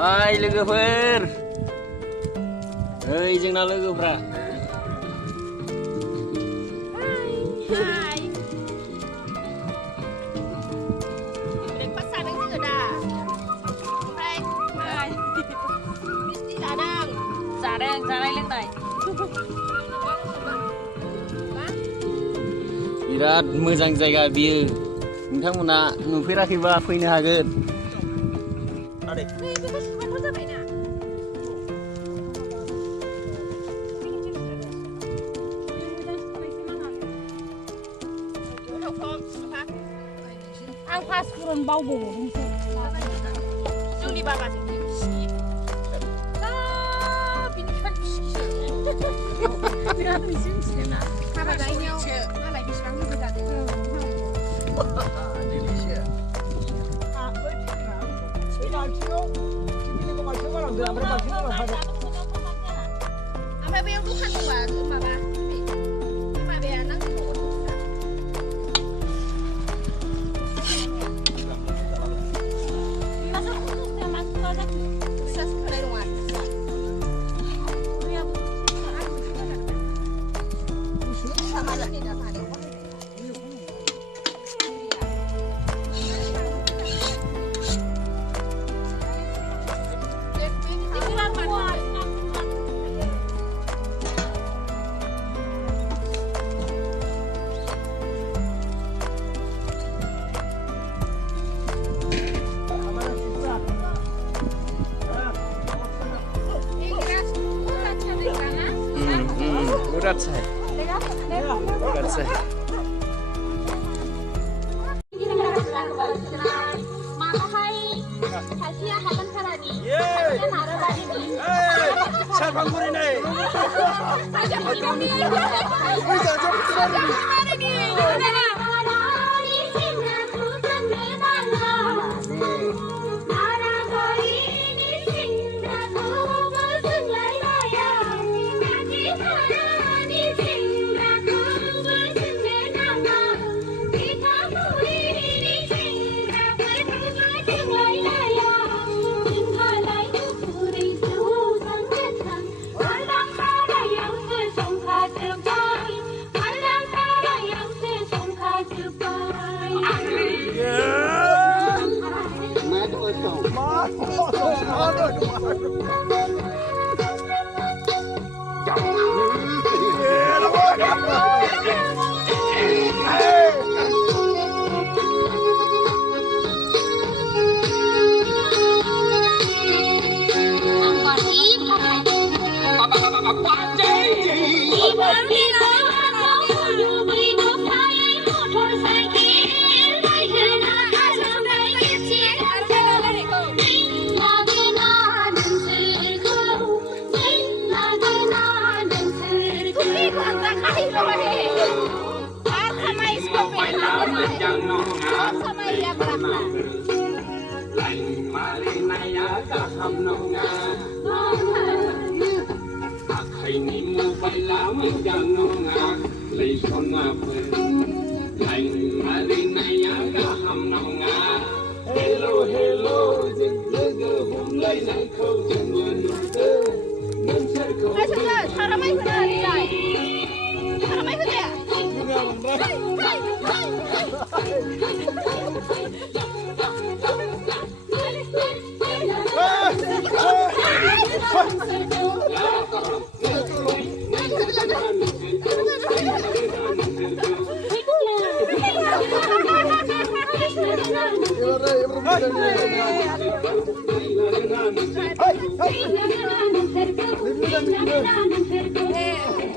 Hai लोगोफोर ओइ जोंना लोगोफ्रा Hai breakfast sadang juga dah Hai Misti sadang Sadang lên này बिराद मोजां जायगा बियो नोंथांमोना नुफेराखैबा फैनो हागोन Ang pas kurun bau bau Juli baba sini Bini kan Biar mesin sih na Apa gayanya Malah bisa juga tadi Delicious Apa yang tuh kan tuh baba Cuma biar nang Berat saya. Hey